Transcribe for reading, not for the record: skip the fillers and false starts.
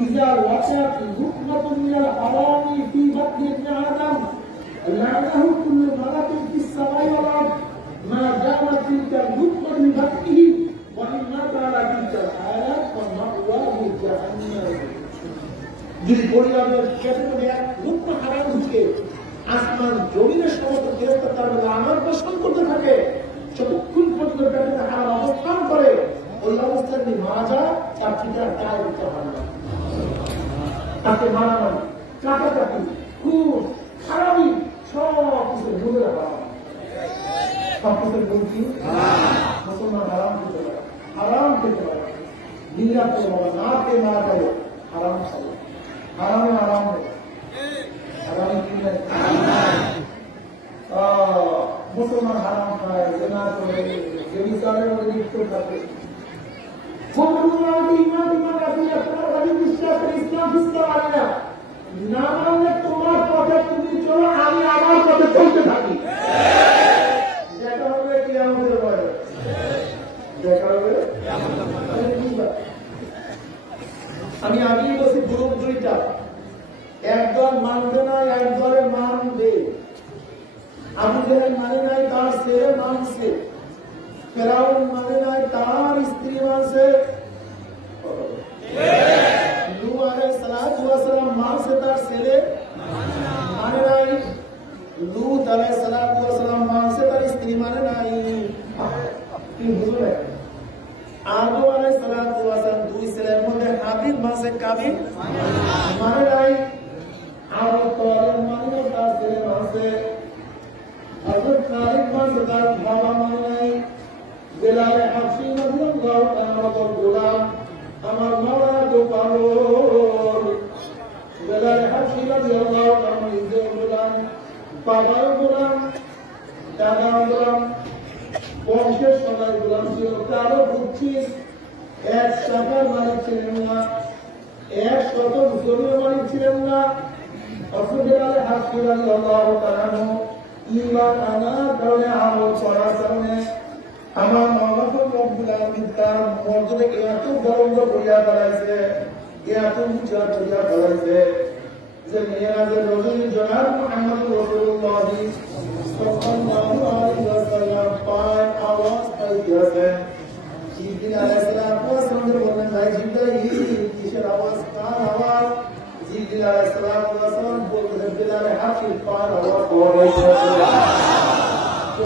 إذا وقعت لقمة من الحرام في بطن ابن آدم لعنه كل ملك في السماء والأرض ما دامت تلك اللقمة ببطنه وإن مات على تلك الحالة فمأواه جهنم. যদি পরিবারের পেটের মধ্যে এক লুকমা হারাম ঢুকে আসমান জমিনের সমস্ত দেবতা তার লানত পোষণ করতে থাকে যতক্ষণ পর্যন্ত পেটে হারাম অবস্থান করে ওই অবস্থায় যদি মারা যায় তার পিতার দায় দিতে হয় না। তাকে মারামারি কাটাকাটি খুব হারামি সব কিছু ভুলে হারাম সব কিছুর বলছি মুসলমান হারাম খেতে পারে হারাম খেতে পারে নিরাপ না খেয়ে মারা যাবে হারাম খাবে হারামে আরাম হারামে কিনে মুসলমান হারাম খায় জেনা করে জেনিসারের মধ্যে লিপ্ত থাকে না মানলে তোমার পথে তুমি চলো আমি আমার পথে চলতে থাকি দেখা হবে কি আমাদের বলে দেখা হবে আমি আগেই বলছি গ্রুপ দুইটা একদল মানবে না একদলে মানবে আবু জেহেল মানে নাই তার ছেলে মানছে ফেরাউন মানে নাই তার স্ত্রী মানছে নূহ আলাইহিস সালাম মানছে তার ছেলে মানে নাই লূত আলাইহিস সালাম মানছে তার স্ত্রী মানে নাই কি বুঝলে আদম আলাইহিস সালাম দুই ছেলের মধ্যে হাবিল মানছে কাবিল মানে নাই আবু তালেব মানে তার ছেলে মানছে হযরত খালিদ মানছে তার বাবা মানে নাই বেলাল হাবশী রাদিয়াল্লাহু তাআলা গোলাম আমার মাওলা তো পাগল বেলাল হাবশী রাদিয়াল্লাহু তাআলা নিজে গোলাম বাবার গোলাম দাদার গোলাম বংশের সবাই গোলাম ছিল কারো বুঝছিস এক টাকার মালিক ছিলেন না এক শত জমির মালিক ছিলেন না বেলাল হাবশী রাদিয়াল্লাহু তাআলা ঈমান আনার কারণে আমল করার কারণে আমার মহান রব্বুল আলামিন তার মর্যাদাকে এত বড় করিয়া বাড়াইছে এত উঁচা করিয়া বাড়াইছে যে মিরাজের রজনী জনাব মুহাম্মদ রাসূলুল্লাহ সাল্লাল্লাহু আলাইহি ওয়াসাল্লাম পায় আওয়াজ পাইতেছেন জিবরিল আলাইহিস সালাম বললেন ভাই জিবরিল কিসের আওয়াজ কার আওয়াজ জিবরিল আলাইহিস সালাম বলতেছেন বেলাল হাবশী পায় আওয়াজ